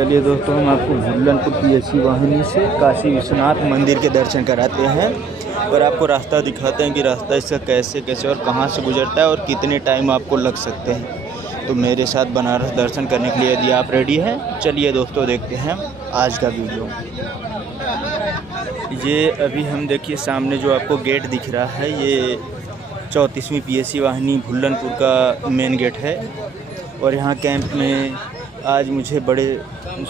चलिए दोस्तों, हम आपको भुल्लनपुर पीएसी वाहिनी से काशी विश्वनाथ मंदिर के दर्शन कराते हैं और आपको रास्ता दिखाते हैं कि रास्ता इसका कैसे कैसे और कहां से गुजरता है और कितने टाइम आपको लग सकते हैं। तो मेरे साथ बनारस दर्शन करने के लिए यदि आप रेडी हैं, चलिए दोस्तों देखते हैं आज का वीडियो। ये अभी हम देखिए सामने जो आपको गेट दिख रहा है, ये 34वीं पीएसी वाहिनी भुल्लनपुर का मेन गेट है। और यहाँ कैंप में आज मुझे बड़े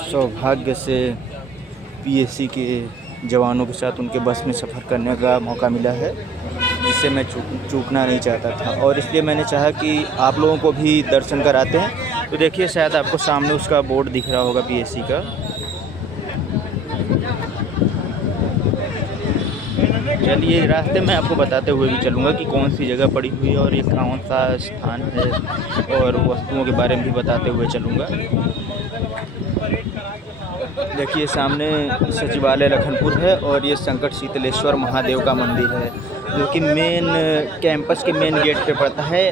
सौभाग्य से पीएसी के जवानों के साथ उनके बस में सफ़र करने का मौका मिला है, जिससे मैं चूकना नहीं चाहता था और इसलिए मैंने चाहा कि आप लोगों को भी दर्शन कराते हैं। तो देखिए, शायद आपको सामने उसका बोर्ड दिख रहा होगा पीएसी का। चलिए रास्ते में आपको बताते हुए भी चलूँगा कि कौन सी जगह पड़ी हुई है और ये कौन सा स्थान है, और वस्तुओं के बारे में भी बताते हुए चलूँगा। देखिए सामने सचिवालय लखनपुर है और ये संकट शीतलेश्वर महादेव का मंदिर है, जो कि मेन कैंपस के मेन गेट पे पड़ता है,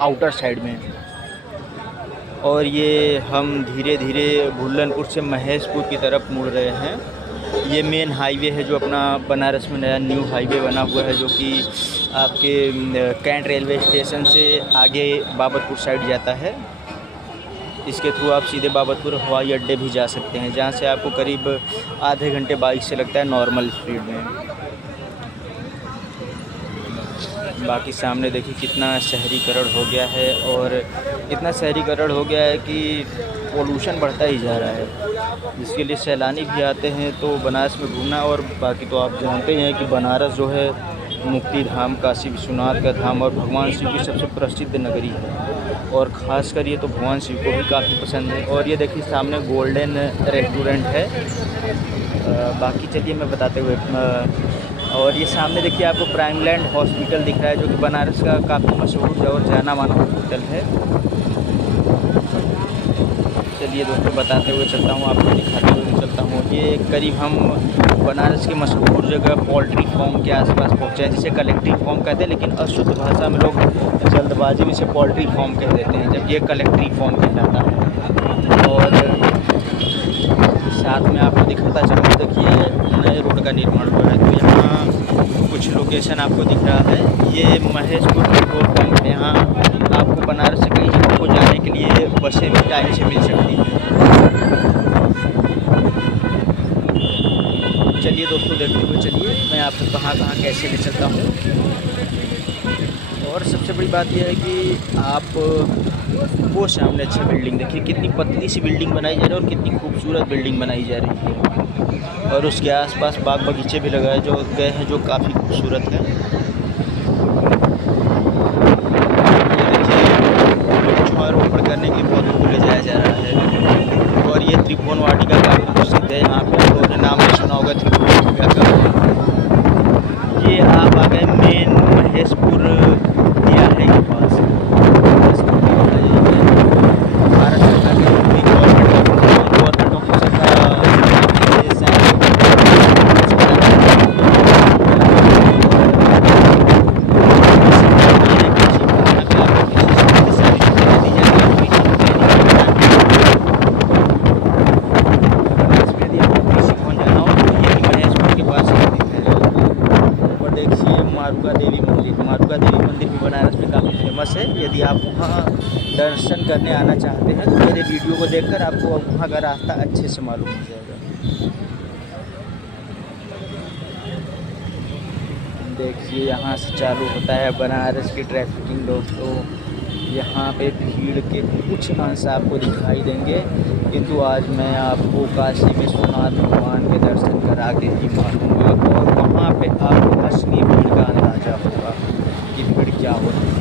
आउटर साइड में। और ये हम धीरे धीरे भुल्लनपुर से महेशपुर की तरफ मुड़ रहे हैं। ये मेन हाईवे है जो अपना बनारस में नया न्यू हाईवे बना हुआ है, जो कि आपके कैंट रेलवे स्टेशन से आगे बाबतपुर साइड जाता है। इसके थ्रू आप सीधे बाबतपुर हवाई अड्डे भी जा सकते हैं, जहाँ से आपको करीब आधे घंटे बाइक से लगता है नॉर्मल स्पीड में। बाकी सामने देखिए कितना शहरीकरण हो गया है, और इतना शहरीकरण हो गया है कि पोल्यूशन बढ़ता ही जा रहा है, जिसके लिए सैलानी भी आते हैं तो बनारस में घूमना। और बाकी तो आप जानते हैं कि बनारस जो है मुक्ति धाम, काशी विश्वनाथ का धाम और भगवान शिव की सबसे प्रसिद्ध नगरी है, और ख़ासकर ये तो भगवान शिव को भी काफ़ी पसंद है। और ये देखिए सामने गोल्डन रेस्टोरेंट है। बाकी चलिए मैं बताते हुए, और ये सामने देखिए आपको प्राइम लैंड हॉस्पिटल दिख रहा है, जो कि बनारस का काफ़ी मशहूर और जाना माना हॉस्पिटल है। चलिए दोस्तों बताते हुए चलता हूँ, आपको दिखाते हुए चलता हूँ। ये करीब हम बनारस के मशहूर जगह पोल्ट्री फार्म के आसपास पहुँचे हैं, जिसे कलेक्ट्री फार्म कहते हैं, लेकिन अशुद्ध भाषा में लोग जल्दबाजी में इसे पोल्ट्री फार्म कह देते हैं, जब ये कलेक्ट्री फार्म कहलाता है। और साथ में आपको दिखाता चलूँ, देखिए नए रोड का निर्माण हुआ है, तो यहाँ कुछ लोकेशन आपको दिख रहा है। ये महेशपुर पेट्रोल पंप है। यहाँ आपको बनारस से कई जगहों को जाने के लिए बसें भी टाइम से मिल सकती हैं। चलिए दोस्तों देखते हुए चलिए मैं आपको कहाँ कहाँ कैसे ले चलता हूँ। और सबसे बड़ी बात यह है कि आप वो सामने अच्छी बिल्डिंग देखिए, कितनी पतली सी बिल्डिंग बनाई जा रही है और कितनी खूबसूरत बिल्डिंग बनाई जा रही है। और उसके आसपास बाग बगीचे भी लगाए जो गए हैं, जो काफ़ी खूबसूरत है। वृक्षारोपण करने के लिए पौधों को ले जाया जा रहा है। और ये त्रिभुवन वाटिका काफ़ी प्रसिद्ध है, यहाँ पे लोगों ने नाम नहीं सुना होगा त्रिभुवन वाटिका का। ये आप आ गए मेन महेशपुर न्यायालय के पास। भारत सरकार की गवर्नमेंट ऑफिसर का मारुका देवी मंदिर भी बनारस में काफ़ी फेमस है। यदि आप वहाँ दर्शन करने आना चाहते हैं तो मेरे वीडियो को देखकर आपको वहाँ का रास्ता अच्छे से मालूम हो जाएगा। देखिए यहाँ से चालू होता है बनारस की ट्रैफिकिंग। दोस्तों यहाँ पे भीड़ के कुछ अंश आपको दिखाई देंगे, किंतु आज मैं आपको काशी विश्वनाथ भगवान के दर्शन करा के ही मारूँगा, और वहाँ पे आपको असली भीड़ का अंदाज़ा होगा कि भीड़ क्या होती है।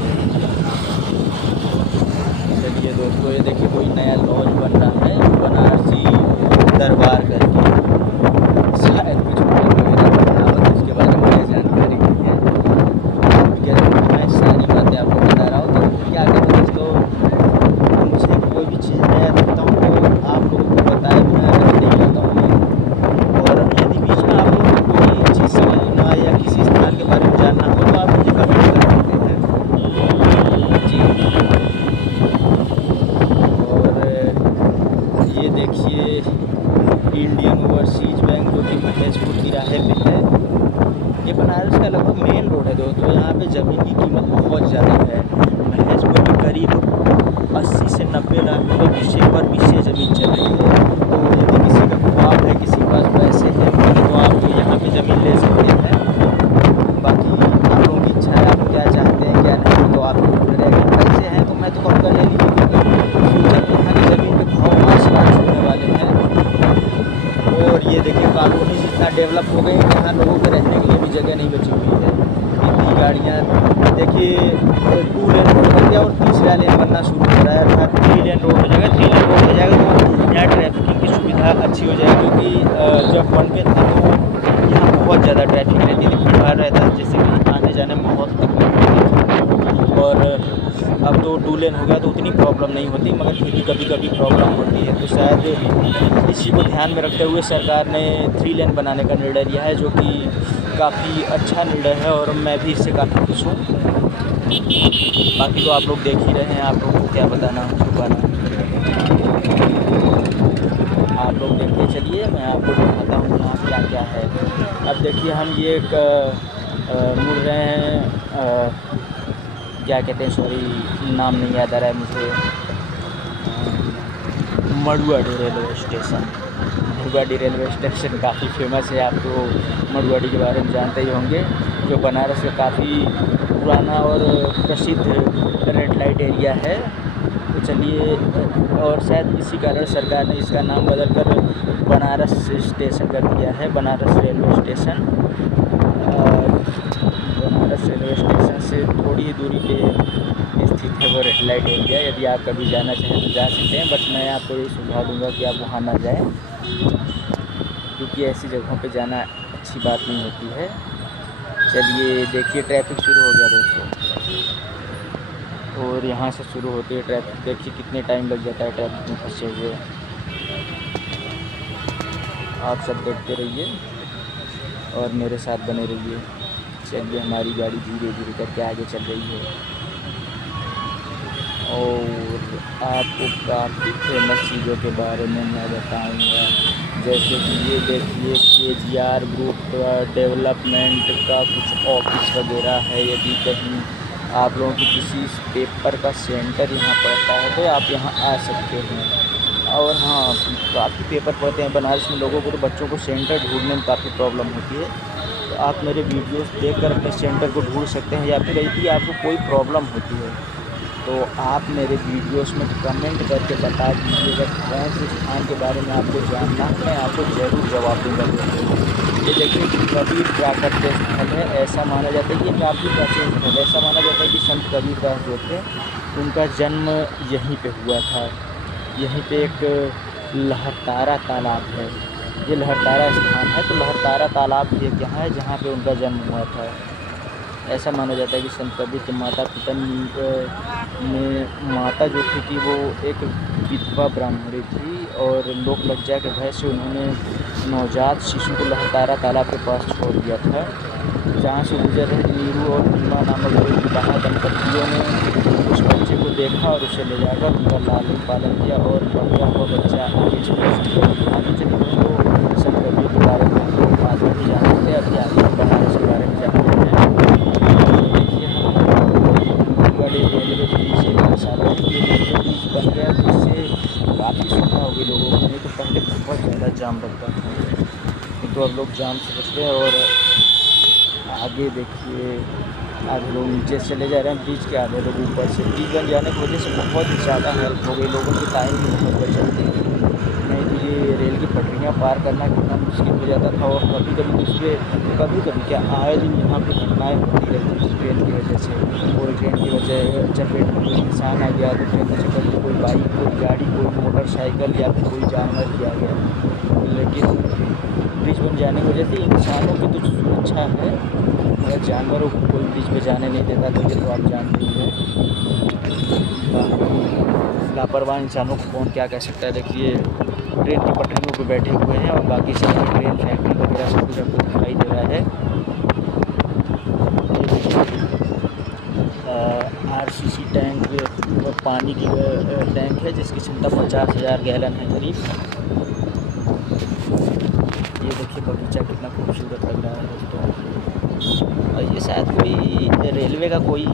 चलिए दोस्तों, ये देखिए कोई नया लॉज बन रहा है बनारसी दरबार करके, शायद कुछ वगैरह बनावट उसके बारे में मुझे जानकारी नहीं है। मैं सारी बातें आपको बता रहा हूँ। तो क्या कहते हैं दोस्तों, मुझे कोई भी चीज़ नया देखता हूँ तो आप लोगों को बताए बिना नहीं जाता हूँ। और यदि बीच में आप लोगों को कोई चीज़ समझना या किसी स्थान के बारे में जानना हो तो आप मुझे कमेंट कर सकते हैं जी। और देखिए इंडियन ओवरसीज बैंक जो कि महेशपुर तिराहे पे है। ये बनारस का लगभग मेन रोड है दोस्तों। यहाँ पे ज़मीन की कीमत बहुत ज़्यादा है। महेशपुर में करीब 80 से 90 लाख रुपये विषय पर विषय ज़मीन चल रही है। तो यदि किसी का ख्वाब है, किसी के पास पैसे हैं तो आप यहाँ पे ज़मीन ले सकते हैं। बाकी आप लोगों की इच्छा है, आप क्या चाहते हैं क्या नहीं, तो आप अगर पैसे हैं तो मैं तो कहूँगा ले लीजिए, क्योंकि फ्यूचर में यहाँ की ज़मीन के भाव आसमान छूने वाले हैं। और ये देखिए कॉलोनी जितना डेवलप हो गई, यहाँ लोगों के रहने के लिए भी जगह नहीं बची हुई है। इतनी गाड़ियाँ देखिए 2 लेन रोड बन गया और तीसरा लेन बनना शुरू हो रहा है, अर्थात 3 लेन रोड हो जाएगा। 3 लेन रोड हो जाएगा तो यहाँ ट्रैफिकिंग की सुविधा अच्छी हो जाएगी, क्योंकि जब बन के था तो यहाँ बहुत ज़्यादा ट्रैफिक रहती थी, भीड़ भाड़ रहता है, जिससे कि आने जाने में बहुत तकलीफ होती थी। और अब तो 2 लेन हो गया तो उतनी प्रॉब्लम नहीं होती, मगर फिर भी कभी कभी प्रॉब्लम होती है। तो शायद इसी को ध्यान में रखते हुए सरकार ने 3 लेन बनाने का निर्णय लिया है, जो कि काफ़ी अच्छा निर्णय है और मैं भी इससे काफ़ी खुश हूँ। बाकी तो आप लोग देख ही रहे हैं, आप लोगों को क्या बताना छुपाना। आप लोग देखते चलिए, मैं आपको दिखाता हूँ यहाँ क्या क्या है। अब देखिए हम ये एक मुड़ रहे हैं, क्या कहते हैं, सॉरी नाम नहीं याद आ रहा है मुझे, Manduadih railway station. Manduadih railway station काफ़ी फेमस है, आप तो मड़ुआडी के बारे में जानते ही होंगे, जो बनारस का काफ़ी पुराना और प्रसिद्ध रेड लाइट एरिया है। तो चलिए, और शायद इसी कारण सरकार ने इसका नाम बदल कर बनारस स्टेशन कर दिया है, Banaras railway station. Banaras railway station से थोड़ी ही दूरी पे स्थित है वो रेड लाइट एरिया। यदि आप कभी जाना चाहें तो जा सकते हैं, बट मैं आपको यही सुझाव दूंगा कि आप वहाँ ना जाएं, क्योंकि ऐसी जगहों पे जाना अच्छी बात नहीं होती है। चलिए देखिए ट्रैफिक शुरू हो गया दोस्तों, और यहाँ से शुरू होती है ट्रैफिक। देखिए कितने टाइम लग जाता है ट्रैफिक में फंसे हुए। आप सब देखते रहिए और मेरे साथ बने रहिए। चलिए हमारी गाड़ी धीरे धीरे करके आगे चल रही है, और आपको काफ़ी फेमस चीज़ों के बारे में मैं बताऊंगा। जैसे कि ये देखिए KGR ग्रुप डेवलपमेंट का कुछ ऑफिस वगैरह है। यदि कहीं आप लोगों की किसी पेपर का सेंटर यहाँ पड़ता है तो आप यहाँ आ सकते हैं। और हाँ, काफ़ी पेपर पढ़ते हैं बनारस में लोगों को, तो बच्चों को सेंटर ढूंढने में काफ़ी प्रॉब्लम होती है। तो आप मेरे वीडियोस देखकर अपने सेंटर को ढूंढ सकते हैं, या फिर यदि आपको कोई प्रॉब्लम होती है तो आप मेरे वीडियोस में कमेंट करके बता दीजिएगा कौन से स्थान के बारे में आपको जानना है, मैं आपको ज़रूर जवाब दूँगा। ये देखिए कबीर प्राकट्य स्थल है। ऐसा माना जाता है कि काफ़ी प्राचीन स्थल, ऐसा माना जाता है कि संत कबीरदास जो थे उनका जन्म यहीं पे हुआ था। यहीं पे एक लहरतारा तालाब है, ये लहरतारा स्थान है। तो लहरतारा तालाब भी एक यहाँ है जहाँ पे उनका जन्म हुआ था। ऐसा माना जाता है कि संत कबीर के माता पिता में माता जो थी कि वो एक विधवा ब्राह्मणी थी, और लोक लज्जा के भय से उन्होंने नवजात शिशु को लहरतारा तालाब के पास छोड़ दिया था, जहाँ से गुजर रहे नीरू और भीमा नामक दो विवाह दंपतियों ने उस बच्चे को देखा और उसे ले जाकर उनका लालन पालन किया, और बढ़िया हुआ बच्चा आगे चले तो संत कबीर के बारे में तो आगे भी जानते हैं। अभी आगे बनारस के बारे में जानते हैं। रेलवे ब्रिज के पास आ रहे हैं। ये रेलवे ब्रिज बन गया तो इससे काफ़ी सुविधा होगी लोगों को, नहीं तो पहले बहुत ज़्यादा जाम लगता था, नहीं तो अब लोग जाम से बच गए। और आगे देखिए आधे लोग नीचे से चले जा रहे हैं ब्रिज के, आधे लोग ऊपर से। ब्रिज बन जाने की वजह से बहुत ज़्यादा हेल्प हो गई, लोगों की टाइम भी बहुत बचत थी। नहीं तो ये रेल की पटरियाँ पार करना कितना मुश्किल हो जाता था, और कभी कभी क्या आए दिन यहाँ पे घटनाएँ होती रहती थी ट्रेन की वजह से। कोई ट्रेन की वजह चपेट में कोई इंसान आ गया, तो ट्रेन की चपेट में कोई बाइक, कोई गाड़ी, कोई मोटरसाइकिल या फिर कोई जानवर भी आ गया। लेकिन ब्रिज बन जाने की वजह से इंसानों की तो सुरक्षा है, मगर जानवरों को कोई ब्रिज पे जाने नहीं देता, तो ये तो आप जानते ही हैं। लापरवाह इंसानों को कौन क्या कह सकता है। देखिए ट्रेन की पटरियों पे बैठे हुए हैं, और बाकी सब ट्रेन फैक्ट्री वगैरह सब कुछ आपको दिखाई दे रहा है। आरसीसी टैंक पानी की टैंक है जिसकी क्षमता 50,000 गैलन है करीब। ये देखिए बगीचा कितना खूबसूरत लग रहा है दोस्तों। और ये शायद कोई रेलवे का कोई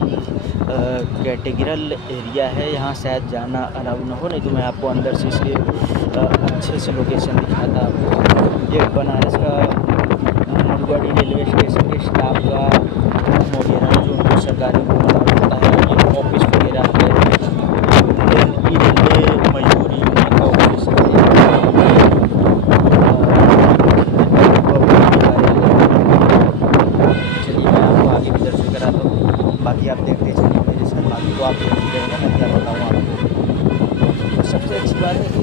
कैटेगरल एरिया है, यहाँ शायद जाना अलाउ ना हो, नहीं तो मैं आपको अंदर से इसके अच्छे से लोकेशन दिखाता आपको। ये बनारस का मधुवाड़ी रेलवे स्टेशन के स्टाफ का वगैरह जो उनको सरकारी होता है, ये ऑफिस वगैरह है, दिल्ली रेलवे मजदूरी यूनियन का ऑफिस है। चलिए मैं आपको आगे भी दर्शन कराता हूँ, बाकी आप देखते चलिए मेरे साथ, बाकी तो आप देखते रहेंगे, मैं क्या बताऊँ आपको। और सबसे अच्छी बात है कि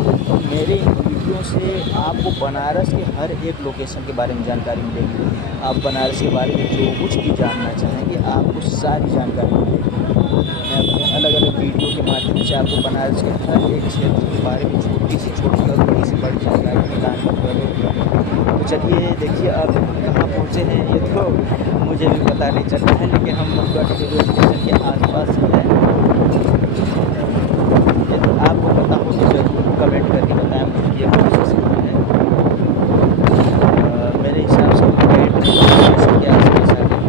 मेरे वीडियो से आपको बनारस के हर एक लोकेशन के बारे में जानकारी मिलेगी। आप बनारस के बारे में जो कुछ भी जानना चाहेंगे आपको सारी जानकारी मिलेगी। मैं अपने अलग अलग वीडियो के माध्यम से आपको बनारस के हर एक क्षेत्र के बारे में छोटी से छोटी और बड़ी से बड़ी जानकारी प्रदान करूँगा। तो चलिए देखिए अब कहाँ पहुँचे हैं, ये तो मुझे भी पता नहीं चल रहा है, लेकिन हम मधुवाड़ी रेलवे स्टेशन के आसपास हैं। ये तो आपको पता हो तो जरूर कमेंट करके बताएं मुझे ये कौन सा स्टेशन है। मेरे हिसाब से के आसपास आ गए।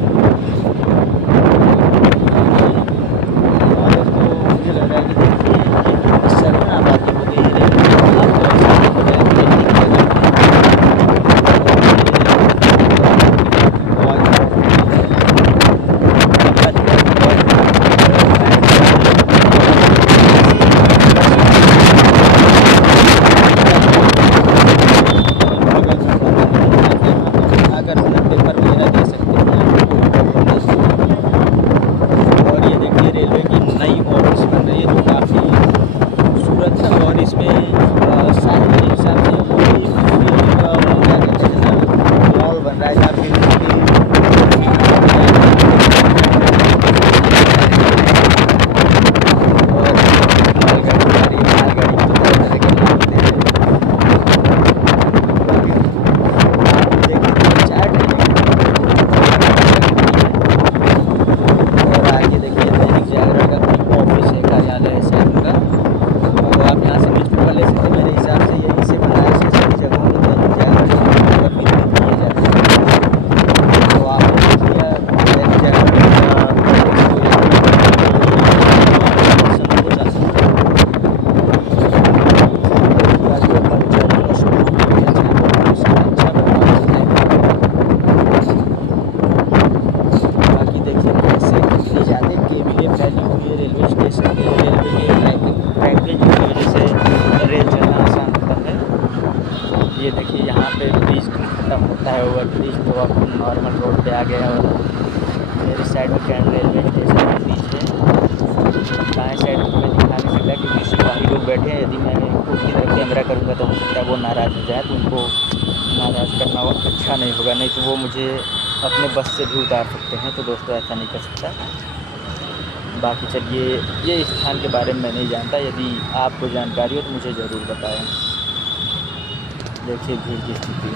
और तो मुझे लग रहा है कि देखिए सड़क आबादी हो गई है, ये देखिए यहाँ पे ब्रिज खत्म होता है, ओवर ब्रिज, तो अब नॉर्मल रोड पे आ गए। और मेरे साइड में कैंट रेलवे स्टेशन का ब्रिज है, दाएँ साइड में मैं दिखा नहीं सकता क्योंकि सिपाही लोग बैठे हैं। यदि मैं उनकी तरफ कैमरा करूँगा तो हो सकता है वो नाराज़ हो जाए, तो उनको नाराज़ करना अच्छा नहीं होगा, नहीं तो वो मुझे अपने बस से भी उतार सकते हैं। तो दोस्तों ऐसा नहीं कर सकता। बाकी चलिए ये स्थान के बारे में मैं नहीं जानता, यदि आपको जानकारी हो तो मुझे ज़रूर बताएं। देखिए भीड़ की स्थिति,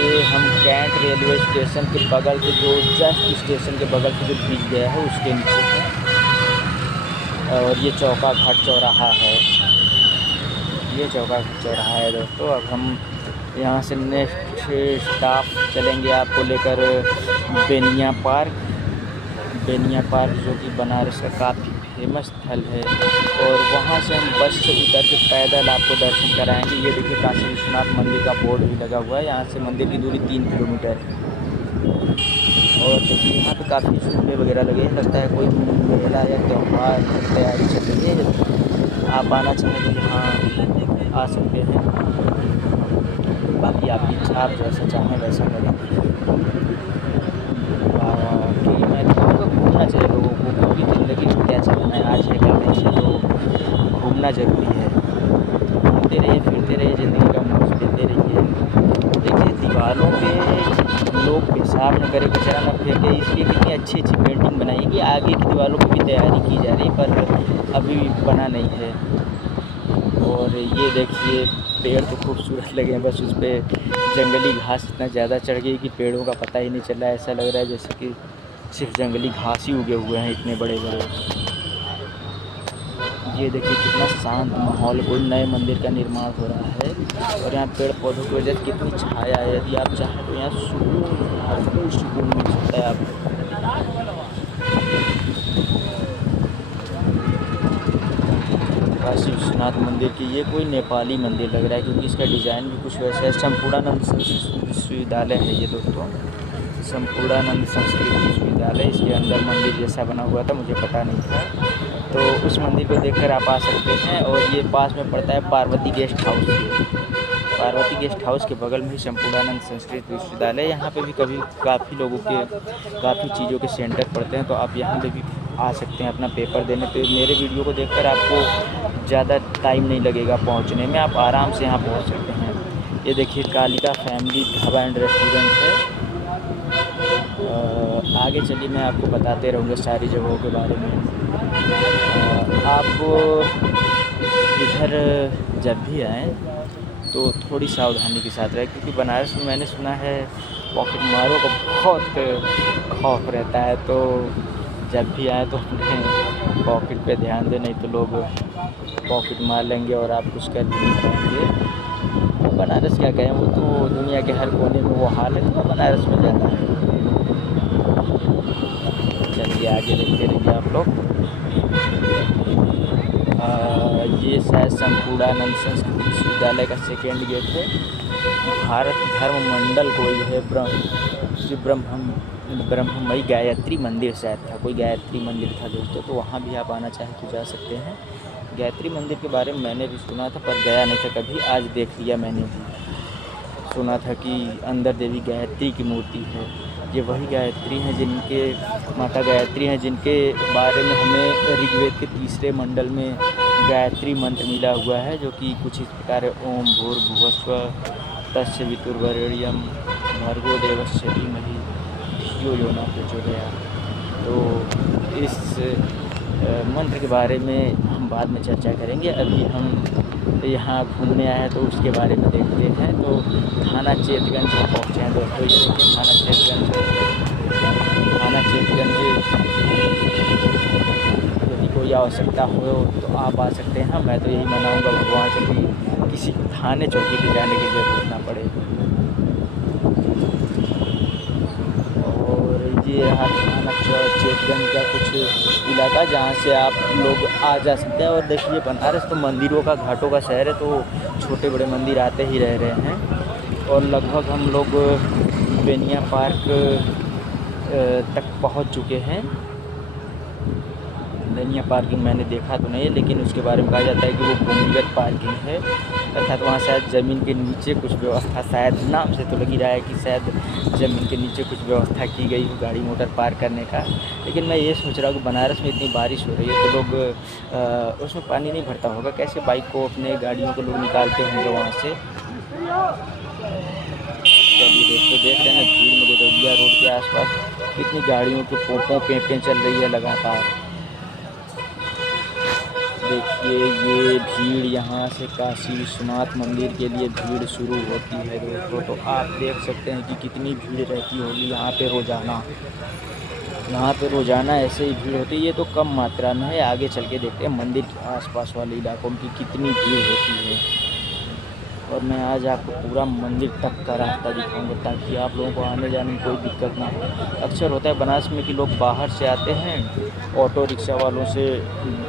ये हम कैंट रेलवे स्टेशन के बगल के जो जस्ट स्टेशन के बगल से जो ब्रिज गया है उसके नीचे है। और ये चौका घाट चौराहा है, ये चौका घाट चौराहा है दोस्तों। अब हम यहाँ से नेक्स्ट स्टॉप चलेंगे आपको लेकर बेनिया पार्क। बेनिया पार्क जो कि बनारस का काफ़ी फेमस स्थल है, और वहाँ से हम बस से उतर के पैदल आपको दर्शन कराएंगे। ये देखिए काशी विश्वनाथ मंदिर का बोर्ड भी लगा हुआ है, यहाँ से मंदिर की दूरी 3 किलोमीटर है। और देखिए यहाँ पे काफ़ी झूले वगैरह लगे हैं, लगता है कोई मेला या त्यौहार की तैयारी चल रही है। आप आना चाहें तो यहाँ आ सकते हैं, बाकी आपकी इच्छा, आप जैसा चाहें वैसा करें। कि मैं कहूँगा घूमना चाहिए लोगों को, क्योंकि ज़िंदगी में क्या चलना है, आज है कल नहीं है, तो घूमना ज़रूरी है। घूमते रहिए, फिरते रहिए, ज़िंदगी का मौज लेते रहिए। देखिए दीवारों पे लोग पेशाब न करें, कचरा न फेंके, इसलिए कितनी अच्छी अच्छी पेंटिंग बनाई है कि आगे की दीवारों पर भी तैयारी की जा रही है, पर अभी बना नहीं है। और ये देखिए पेड़ तो खूबसूरत लगे हैं, बस उस पर जंगली घास इतना ज़्यादा चढ़ गई कि पेड़ों का पता ही नहीं चल रहा है। ऐसा लग रहा है जैसे कि सिर्फ जंगली घास ही उगे हुए हैं इतने बड़े बड़े। ये देखिए कितना शांत माहौल, कोई नए मंदिर का निर्माण हो रहा है और यहाँ पेड़ पौधों की वजह से कितनी छाया है। यदि आप चाहें तो यहाँ सुकून, भरपूर सुकून मिल सकता है आपको। काशी विश्वनाथ मंदिर की ये कोई नेपाली मंदिर लग रहा है, क्योंकि इसका डिज़ाइन भी कुछ वैसा है। संपूर्णानंद विश्वविद्यालय है ये दोस्तों, संपूर्णानंद संस्कृत विश्वविद्यालय। इसके अंदर मंदिर जैसा बना हुआ था, मुझे पता नहीं था, तो उस मंदिर को देखकर आप आ सकते हैं। और ये पास में पड़ता है पार्वती गेस्ट हाउस। ये पार्वती गेस्ट हाउस के बगल में ही संपूर्णानंद संस्कृत विश्वविद्यालय। यहाँ पे भी कभी काफ़ी लोगों के काफ़ी चीज़ों के सेंटर पड़ते हैं, तो आप यहाँ पे भी आ सकते हैं अपना पेपर देने। तो मेरे वीडियो को देखकर आपको ज़्यादा टाइम नहीं लगेगा पहुँचने में, आप आराम से यहाँ पहुँच सकते हैं। ये देखिए Kalika family dhaba and restaurant है। आगे चलिए मैं आपको बताते रहूँगा सारी जगहों के बारे में। आप इधर जब भी आएँ तो थोड़ी सावधानी के साथ रहें, क्योंकि बनारस में मैंने सुना है पॉकेट मारों का बहुत खौफ रहता है। तो जब भी आए तो अपने पॉकेट पे ध्यान दें, नहीं तो लोग पॉकेट मार लेंगे और आप कुछ कर भी नहीं पाएंगे। बनारस क्या कहें, वो तो दुनिया के हर कोने में वो हाल है, तो बनारस में जाना है। चलिए आगे देखते रहिए आप लोग। ये शायद संपूर्णानंद संस्कृत विश्वविद्यालय का सेकेंड गेट है। भारत धर्म मंडल कोई है, ब्रह्ममयी गायत्री मंदिर शायद था, कोई गायत्री मंदिर था दोस्तों, तो वहाँ भी आप आना चाहें तो जा सकते हैं। गायत्री मंदिर के बारे में मैंने भी सुना था, पर गया नहीं था कभी। आज देख लिया मैंने भी। सुना था कि अंदर देवी गायत्री की मूर्ति है। ये वही गायत्री हैं जिनके माता गायत्री हैं जिनके बारे में हमें ऋग्वेद के तीसरे मंडल में गायत्री मंत्र मिला हुआ है, जो कि कुछ इस प्रकार है। ओम भूर्भुवस्सुः तस्य वितुर्वरेण्यं भर्गो देवस्य धीमहि धियो यो न प्रचोदयात्। तो इस मंत्र के बारे में हम बाद में चर्चा करेंगे। अभी हम यहाँ घूमने आए हैं तो उसके बारे में देखते हैं। तो थाना चेतगंज पहुँचे हैं दोस्तों। ये देखिए थाना चेतगंज यदि कोई आवश्यकता हो तो आप आ सकते हैं। मैं तो यही मनाऊंगा भगवान से कि किसी थाने चौकी पे जाने की ज़रूरत ना पड़े। और ये रहा थाना चेतगंज का कुछ इलाका जहाँ से आप लोग आ जा सकते हैं। और देखिए बनारस तो मंदिरों का, घाटों का शहर है, तो छोटे बड़े मंदिर आते ही रह रहे हैं। और लगभग हम लोग बेनिया पार्क तक पहुंच चुके हैं। बेनिया पार्किंग मैंने देखा तो नहीं है, लेकिन उसके बारे में कहा जाता है कि वो भूमिगत पार्किंग है, अर्थात वहाँ शायद ज़मीन के नीचे कुछ व्यवस्था, शायद नाम से तो लग ही रहा है कि शायद ज़मीन के नीचे कुछ व्यवस्था की गई हो गाड़ी मोटर पार्क करने का। लेकिन मैं ये सोच रहा हूँ कि बनारस में इतनी बारिश हो रही है तो लोग उसमें पानी नहीं भरता होगा, कैसे बाइक को, अपने गाड़ियों को लोग निकालते होंगे वहाँ से। चलिए दोस्तों देख रहे हैं भीड़ में गोदौलिया रोड के आसपास कितनी गाड़ियों के पोंपों पेंपें चल रही है लगातार। देखिए ये भीड़ यहाँ से काशी विश्वनाथ मंदिर के लिए भीड़ शुरू होती है दोस्तों। तो आप देख सकते हैं कि कितनी भीड़ रहती होगी यहाँ पे रोज़ाना। यहाँ पे रोज़ाना ऐसे ही भीड़ होती है। ये तो कम मात्रा में है, आगे चल के देखते हैं मंदिर के आसपास वाले इलाकों की कितनी भीड़ होती है। और मैं आज आपको पूरा मंदिर तक का रास्ता दिखाऊंगा ताकि आप लोगों को आने जाने में कोई दिक्कत ना हो। अक्सर होता है बनारस में कि लोग बाहर से आते हैं, ऑटो रिक्शा वालों से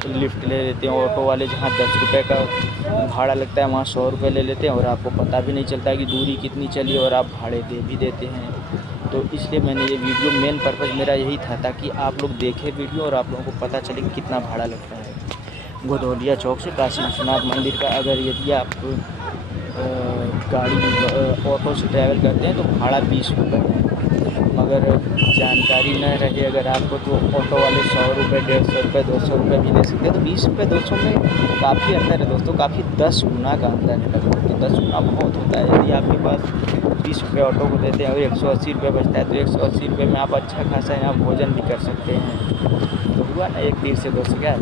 लिफ्ट ले लेते हैं। ऑटो वाले जहाँ 10 रुपये का भाड़ा लगता है वहाँ 100 रुपये ले लेते हैं, और आपको पता भी नहीं चलता कि दूरी कितनी चली और आप भाड़े दे भी देते हैं। तो इसलिए मैंने ये वीडियो, मेन पर्पज़ मेरा यही था ताकि आप लोग देखें वीडियो और आप लोगों को पता चले कि कितना भाड़ा लगता है। गोदौलिया चौक से काशी विश्वनाथ मंदिर का अगर यदि आप गाड़ी ऑटो से ट्रैवल करते हैं तो भाड़ा 20 रुपये है। मगर जानकारी न रहे अगर आपको तो ऑटो वाले 100 रुपये, 150 रुपये, 200 रुपये भी ले सकते हैं। तो 20 रुपये 200 में काफ़ी अंतर है दोस्तों, काफ़ी 10 गुना का अंतर है लगभग। तो 10 गुना बहुत होता है। यदि आपके पास 20 रुपये ऑटो को देते हैं और 180 रुपये बचता है तो 180 रुपये में आप अच्छा खासा यहाँ भोजन भी कर सकते हैं। तो हुआ ना, एक तीर से 2 शिकार।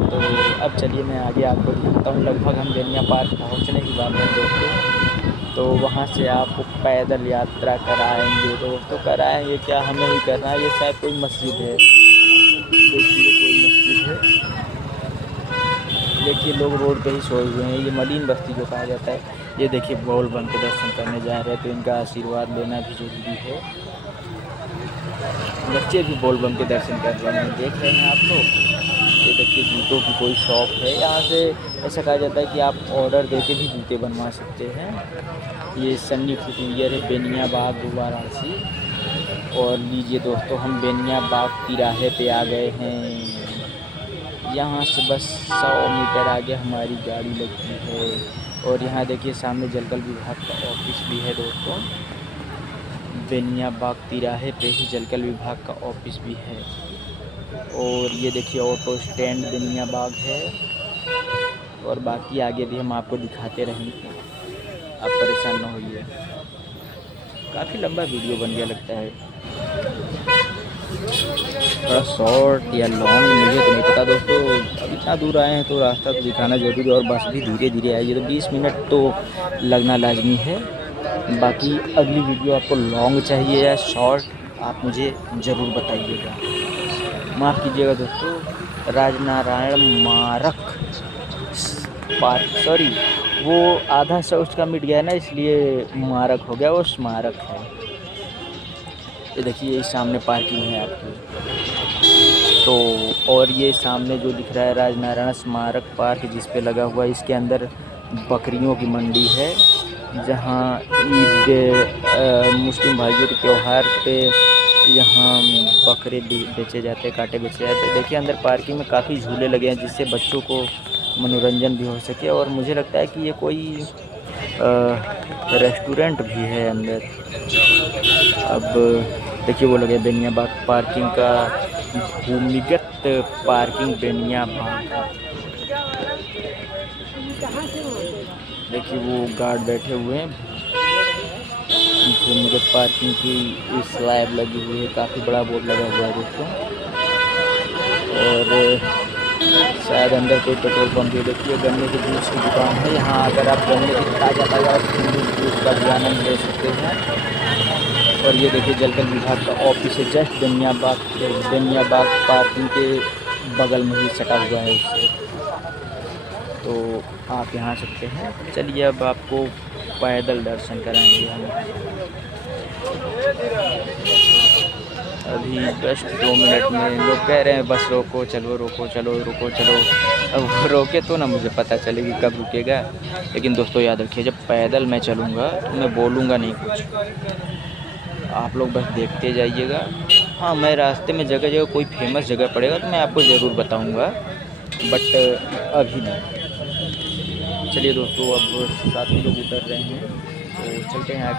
तो अब चलिए मैं आगे आपको दिखाता हूँ। लगभग हम बेनिया पार्क पहुँचने की बात है दोस्तों। तो वहाँ से आपको पैदल यात्रा कराएंगे दोस्तों। कराएंगे क्या, हमें ही करना है। ये शायद कोई मस्जिद है, देखिए कोई मस्जिद है। देखिए लोग रोड पे ही सोए हुए हैं। ये मलिन बस्ती जो कहा जाता है। ये देखिए बोल बम के दर्शन करने जा रहे हैं, तो इनका आशीर्वाद लेना भी जरूरी है। बच्चे भी बोल बम के दर्शन कर रहे हैं, देख रहे हैं आप लोग। ये देखिए जूतों की कोई शॉप है यहाँ से। ऐसा कहा जाता है कि आप ऑर्डर देके भी जूते बनवा सकते हैं। ये सन्नी फुटवियर है, बेनियाबाग वाराणसी। और लीजिए दोस्तों, हम बेनियाबाग तिराहे पे आ गए हैं। यहाँ से बस 100 मीटर आगे हमारी गाड़ी लगती है। और यहाँ देखिए सामने जलकल विभाग का ऑफिस भी है दोस्तों। बेनियाबाग तिराहे पे ही जलकल विभाग का ऑफिस भी है। और ये देखिए ऑटो स्टैंड बेनियाबाग है। और बाकी आगे भी हम आपको दिखाते रहेंगे, आप परेशान ना होइए। काफ़ी लंबा वीडियो बन गया लगता है, थोड़ा शॉर्ट या लॉन्ग मुझे तो नहीं पता दोस्तों। अब इतना दूर आए हैं तो रास्ता तो दिखाना ज़रूरी है। और बस भी धीरे धीरे आई है, तो 20 मिनट तो लगना लाजमी है। बाकी अगली वीडियो आपको लॉन्ग चाहिए या शॉर्ट, आप मुझे ज़रूर बताइएगा। माफ़ कीजिएगा दोस्तों, राजनारायण मारक पार्क, सॉरी वो आधा सा उसका मिट गया ना, इसलिए मारक हो गया, वो स्मारक है। ये देखिए ये सामने पार्किंग है आपकी। तो और ये सामने जो दिख रहा है राजनारायण स्मारक पार्क जिस पे लगा हुआ है, इसके अंदर बकरियों की मंडी है। जहाँ ईद मुस्लिम भाइयों के त्यौहार पे यहाँ बकरे बेचे जाते हैं, काटे बेचे जाते हैं। देखिए अंदर पार्किंग में काफ़ी झूले लगे हैं, जिससे बच्चों को मनोरंजन भी हो सके। और मुझे लगता है कि ये कोई रेस्टोरेंट भी है अंदर। अब देखिए वो लगे बेनियाबाग पार्किंग का, भूमिगत पार्किंग बेनियाबाग। देखिए वो गार्ड बैठे हुए हैं। भूमिगत पार्किंग की स्लैब लगी हुई है, काफ़ी बड़ा बोर्ड लगा हुआ है दोस्तों। और शायद अंदर कोई पेट्रोल पंप है। देखिए गन्ने के जूस की दुकान है। यहाँ अगर आप गन्ने की ताज़ा जूस का भी आनंद ले सकते हैं। और ये देखिए जलकल विभाग का ऑफिस है, जस्ट बेनियाबाग पार्किंग के बगल में ही सटा हुआ है उससे। तो आप यहाँ आ सकते हैं। चलिए अब आपको पैदल दर्शन कराएंगे हम। अभी जस्ट 2 मिनट में लोग कह रहे हैं बस रोको चलो, रोको चलो, रोको चलो। अब वो रोके तो ना मुझे पता चलेगी कब रुकेगा। लेकिन दोस्तों याद रखिए, जब पैदल मैं चलूँगा तो मैं बोलूँगा नहीं कुछ, आप लोग बस देखते जाइएगा। हाँ, मैं रास्ते में जगह जगह कोई फेमस जगह पड़ेगा तो मैं आपको ज़रूर बताऊँगा, बट अभी नहीं। चलिए दोस्तों, अब साथी लोग उतर रहे हैं तो चलते हैं आगे।